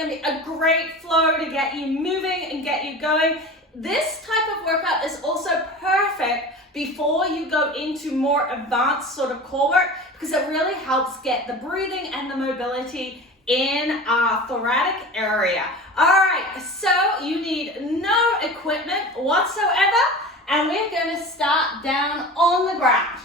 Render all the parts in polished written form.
going to be a great flow to get you moving and get you going. This type of workout is also perfect before you go into more advanced sort of core work because it really helps get the breathing and the mobility in our thoracic area. All right, so you need no equipment whatsoever, and we're going to start down on the ground.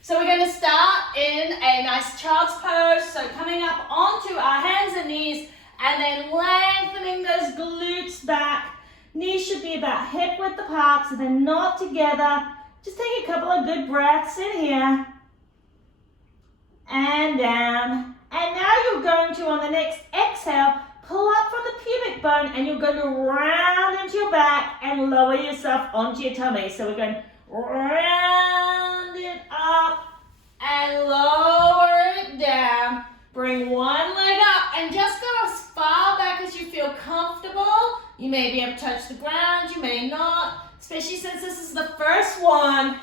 So we're going to start in a nice child's pose, so coming up onto our hands and knees, and then lengthening those glutes back. Knees should be about hip width apart, so they're not together. Just take a couple of good breaths in here, and down. And now you're going to, on the next exhale, pull up from the pubic bone, and you're going to round into your back and lower yourself onto your tummy. So we're going to round it up and lower it down. Bring one leg up and just go as far back as you feel comfortable. You may be able to touch the ground, you may not, especially since this is the first one.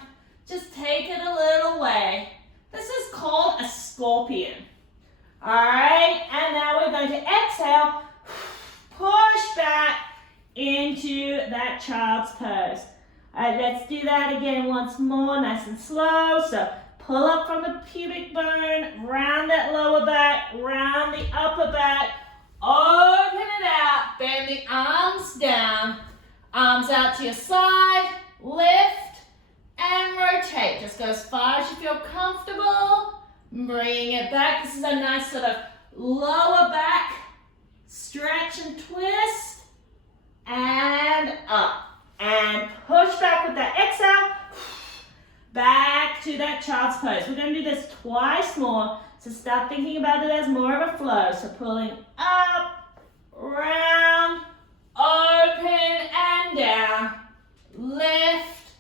Just take it a little way. This is called a scorpion. All right, and now we're going to exhale, push back into that child's pose. All right, let's do that again once more, nice and slow. So pull up from the pubic bone, round that lower back, round the upper back, open it out, bend the arms down, arms out to your side, lift and rotate. Just go as far as you feel comfortable. Bringing it back. This is a nice sort of lower back stretch and twist. And up. And push back with that exhale. Back to that child's pose. We're going to do this twice more. So start thinking about it as more of a flow. So pulling up, round, open and down. Lift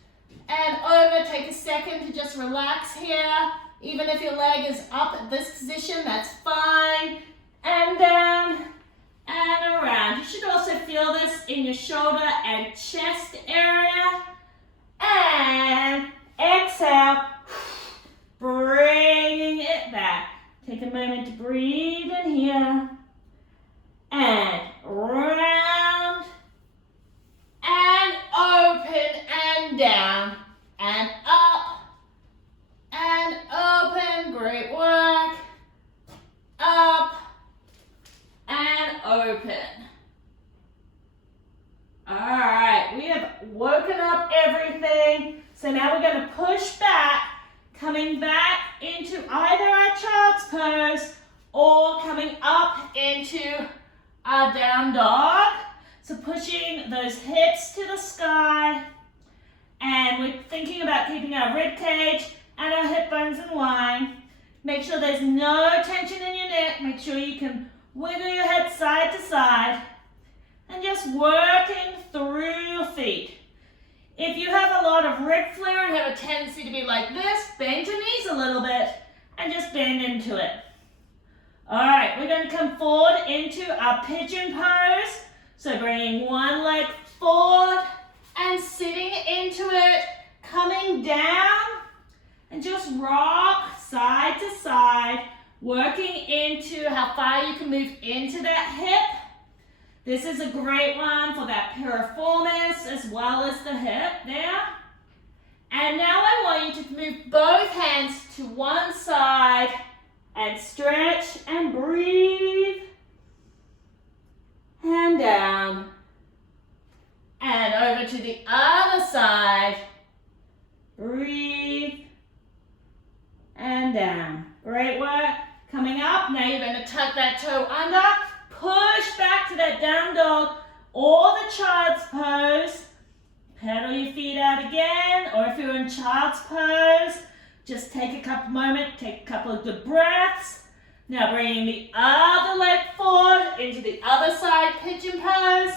and over. Take a second to just relax here. Even if your leg is up at this position, that's fine. And down and around. You should also feel this in your shoulder and chest area. And exhale, bringing it back. Take a moment to breathe in here. And round and open and down and up. And open, great work. Up and open. All right, we have woken up everything. So now we're going to push back, coming back into either our child's pose or coming up into our down dog. So pushing those hips to the sky. And we're thinking about keeping our rib cage and our hip bones in line. Make sure there's no tension in your neck. Make sure you can wiggle your head side to side. And just working through your feet. If you have a lot of rib flare and have a tendency to be like this, bend your knees a little bit and just bend into it. All right, we're going to come forward into our pigeon pose. So bringing one leg forward and sitting into it, coming down. And just rock side to side, working into how far you can move into that hip. This is a great one for that piriformis as well as the hip there. And now I want you to move both hands to one side and stretch and breathe. And down. And over to the other side. Breathe. And down. Great work. Coming up, now you're going to tuck that toe under, push back to that down dog or the child's pose. Pedal your feet out again, or if you're in child's pose, just take a couple moments, take a couple of good breaths. Now bringing the other leg forward into the other side, pigeon pose.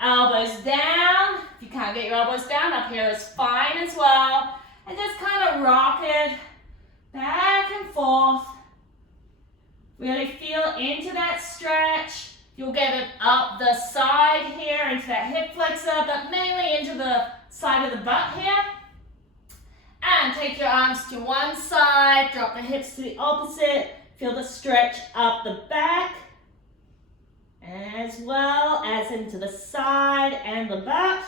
Elbows down. If you can't get your elbows down, up here is fine as well. And just kind of rock it back and forth. Really feel into that stretch. You'll get it up the side here, into that hip flexor, but mainly into the side of the butt here. And take your arms to one side, drop the hips to the opposite. Feel the stretch up the back. as well as into the side and the butt.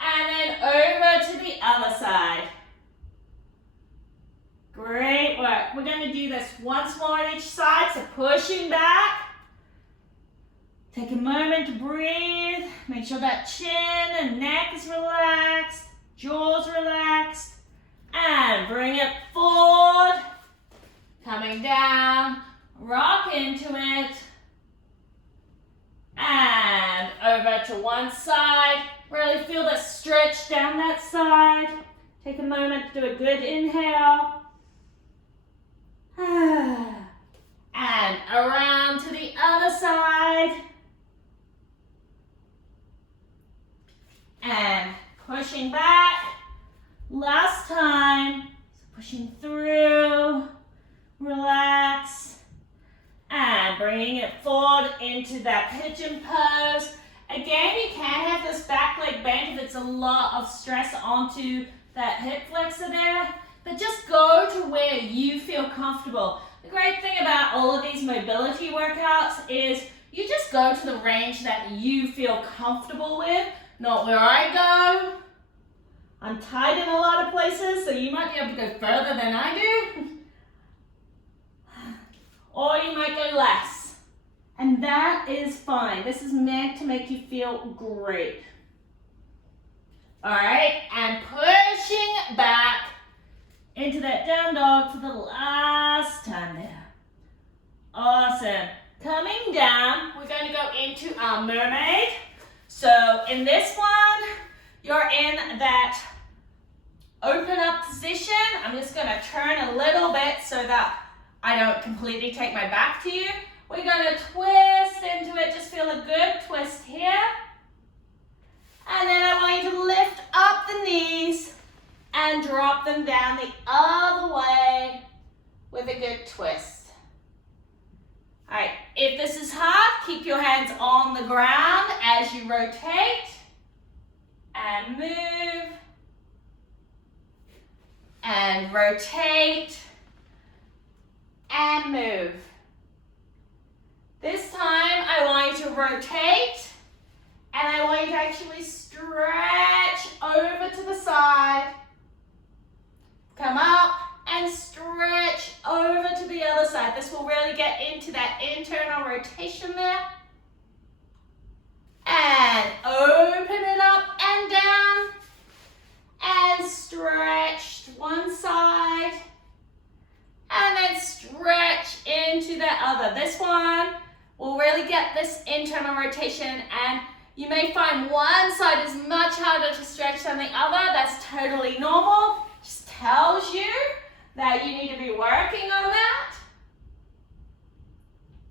And then over to the other side. Great work. We're going to do this once more on each side, so pushing back. Take a moment to breathe. Make sure that chin and neck is relaxed, jaws relaxed. And bring it forward. Coming down, rock into it. And over to one side. Really feel the stretch down that side. Take a moment to do a good inhale. And around to the other side. And pushing back. Last time. So pushing through. Relax. And bringing it forward into that pigeon pose. Again, you can have this back leg bent if it's a lot of stress onto that hip flexor there. But just go to where you feel comfortable. The great thing about all of these mobility workouts is you just go to the range that you feel comfortable with, not where I go. I'm tight in a lot of places, so you might be able to go further than I do. Or you might go less. And that is fine. This is meant to make you feel great. All right, and pushing back into that down dog for the last time there. Awesome. Coming down, we're going to go into our mermaid. So in this one, you're in that open up position. I'm just going to turn a little bit so that I don't completely take my back to you. We're going to twist into it. Just feel a good twist here. And then I want you to lift up the knees and drop them down the other way with a good twist. All right, if this is hard, keep your hands on the ground as you rotate and move and rotate and move. This time I want you to rotate and I want you to actually stretch over to the side. Come up and stretch over to the other side. This will really get into that internal rotation there. And open it up and down. And stretch to one side. And then stretch into the other. This one will really get this internal rotation, and you may find one side is much harder to stretch than the other. That's totally normal. Just tells you that you need to be working on that.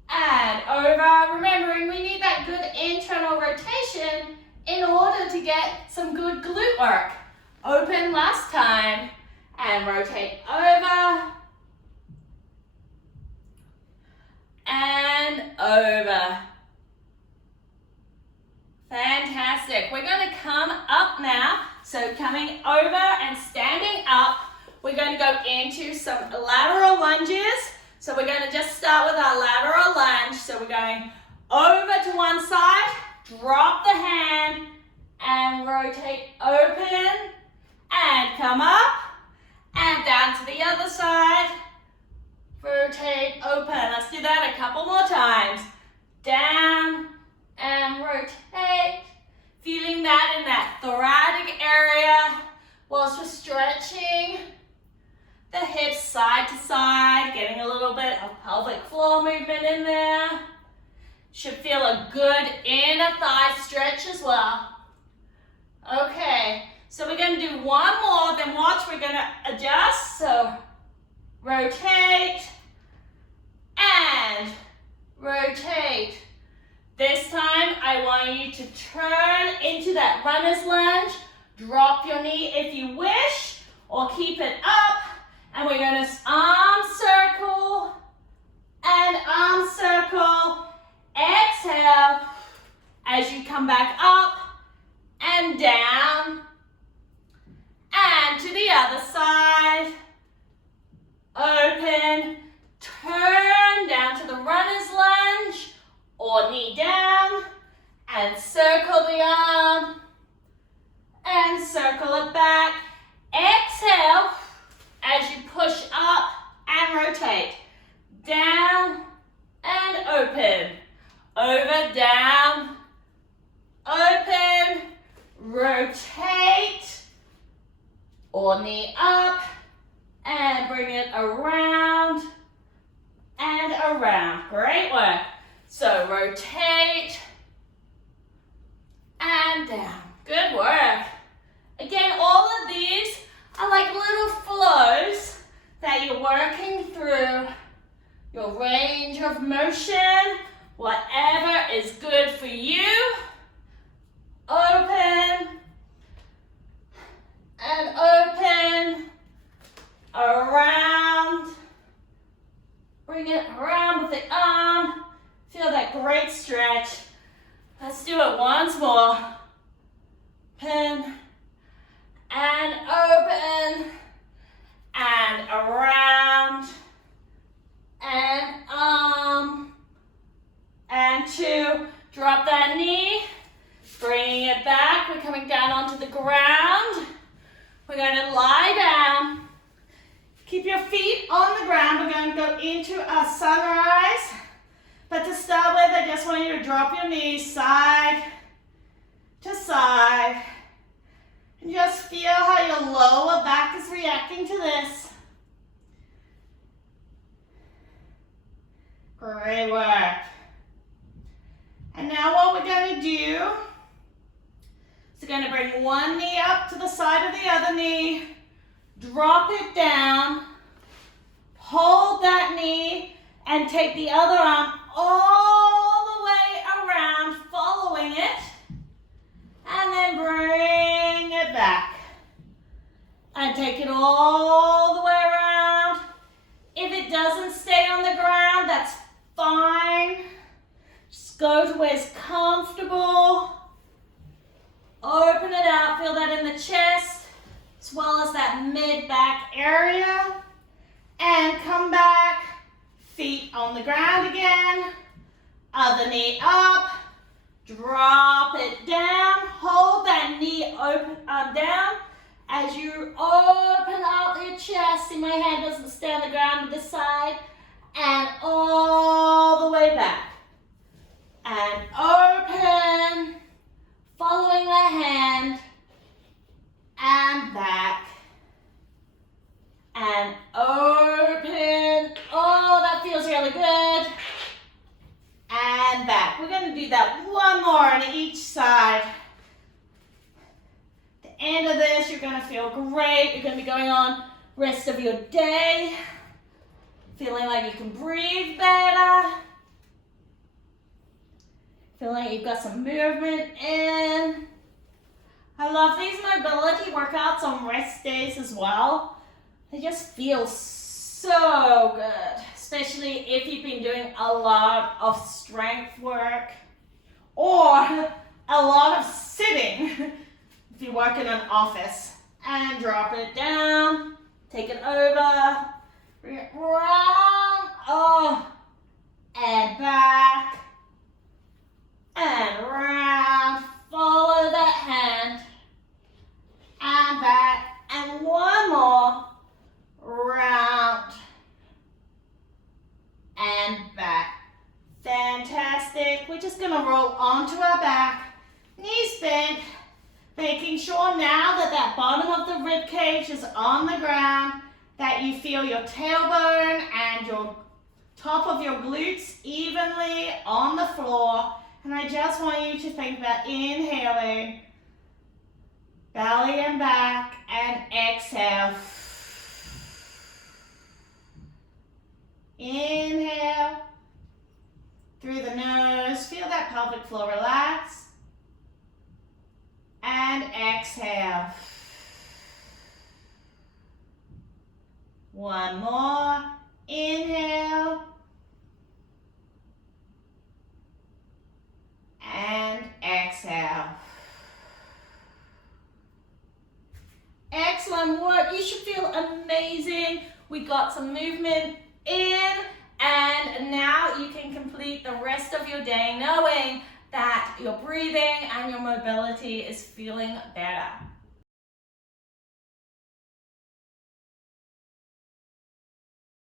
And over, remembering we need that good internal rotation in order to get some good glute work. Open last time and rotate over. And over. Fantastic. We're going to come up now. So coming over and standing up, we're going to go into some lateral lunges. So we're going to just start with our lateral lunge. So we're going over to one side, drop the hand, and rotate open, and come up, and down to the other side. Rotate, open. Let's do that a couple more times. Down and rotate. Feeling that in that thoracic area whilst we're stretching the hips side to side, getting a little bit of pelvic floor movement in there. Should feel a good inner thigh stretch as well. Okay, so we're going to do one more, then watch, we're going to adjust. So rotate and rotate. This time I want you to turn into that runner's lunge. Drop your knee if you wish, or keep it up. And we're going to arm circle and arm circle. Exhale as you come back up and down. And to the other side. Open. Turn down to the runner's lunge or knee down. down, and open. Over, down, open, rotate, or knee up, and bring it around and around. Great work. So rotate and down. Good work. Again, all of these are like little flows that you're working through your range of motion, whatever is good for you. Open and open, around, bring it around with the arm, feel that great stretch. Let's do it once more. Open and open and around and arm and 2. Drop that knee, bringing it back. We're coming down onto the ground. We're going to lie down. Keep your feet on the ground. We're going to go into a sunrise. But to start with, I just want you to drop your knees side to side. And just feel how your lower back is reacting to this. Great work. And now what we're going to do is we're going to bring one knee up to the side of the other knee, drop it down, hold that knee, and take the other arm all the way around, following it, and then bring it back. And take it all the way around. If it doesn't stay on the ground, that's fine. Just go to where it's comfortable. Open it out, feel that in the chest, as well as that mid-back area. And come back, feet on the ground again. Other knee up, drop it down, hold that knee open, down. As you open out your chest, see my hand doesn't stay on the ground to this side, and all the way back. And open, following the hand, and back. And open. Oh, that feels really good. And back. We're going to do that one more on each side. At the end of this, you're going to feel great. You're going to be going on rest of your day. Feeling like you can breathe better. Feeling like you've got some movement in. I love these mobility workouts on rest days as well. They just feel so good, especially if you've been doing a lot of strength work or a lot of sitting if you work in an office. And drop it down, take it over, bring it round, and back, and round, follow that hand, and back, and one more, round, and back. Fantastic. We're just going to roll onto our back, knees bent, making sure now that that bottom of the rib cage is on the ground, that you feel your tailbone and your top of your glutes evenly on the floor. And I just want you to think about inhaling, belly and back, and exhale. Inhale through the nose, feel that pelvic floor relax. And exhale. One more. Inhale. And exhale. Excellent work. You should feel amazing. We got some movement in, and now you can complete the rest of your day knowing that your breathing and your mobility is feeling better.